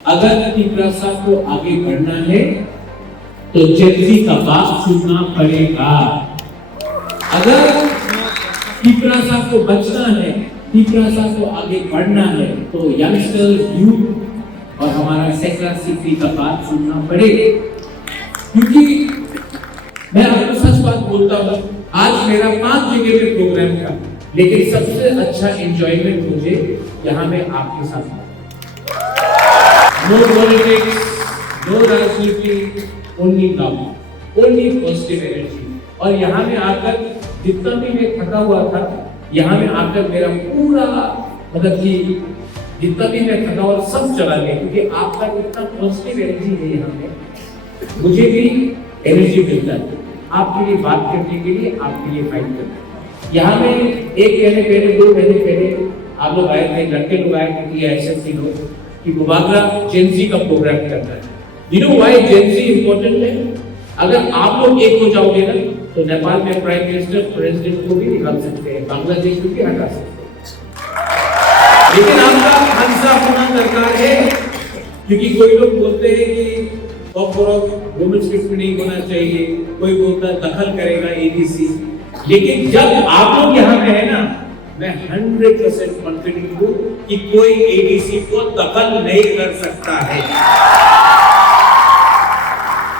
अगर तिपरासा को आगे बढ़ना है तो जेनजी का बात सुनना पड़ेगा। अगर तिपरासा को बचना है, तिपरासा को आगे बढ़ना है तो यंगस्टर्स, यूथ और हमारा सेक्टर सीपी का बात सुनना पड़ेगा। क्योंकि मैं आपको सच बात बोलता हूँ, आज मेरा 5 जगह पे प्रोग्राम था, लेकिन सबसे अच्छा एंजॉयमेंट मुझे यहाँ में आपके साथ। No politics, no राजनीति, only love, only positive energy। और यहाँ में आकर जितना भी मैं थका हुआ था, यहाँ में आकर मेरा पूरा मतलब कि जितना भी मैं थका हुआ सब चला गया, क्योंकि आपका इतना पॉजिटिव एनर्जी है यहाँ में, मुझे भी एनर्जी मिलता है आपके लिए बात करने के लिए, आपके लिए फाइट करने। यहाँ में 1 महीने पहले 2 महीने पहले आप लोग आए थे, लड़के लोग आए थे, एसएससी लोग कि मुबागरा जेनजी का प्रोग्राम करना है। You know why Gen Z important है? अगर आप लोग एक हो जाओगे ना तो नेपाल में प्राइम मिनिस्टर, प्रेसिडेंट को भी निकाल सकते हैं, बांग्लादेश को भी हटा सकते हैं। लेकिन आपका हंसा होना दरकार है, क्योंकि कोई लोग बोलते हैं कि वुमेन्स में नहीं होना चाहिए, कोई बोलता है दखल करेगा एडीसी। लेकिन जब आप लोग यहाँ पे है ना, मैं 100% कॉन्फिडेंट हूँ कि कोई एडीसी को दखल नहीं कर सकता है।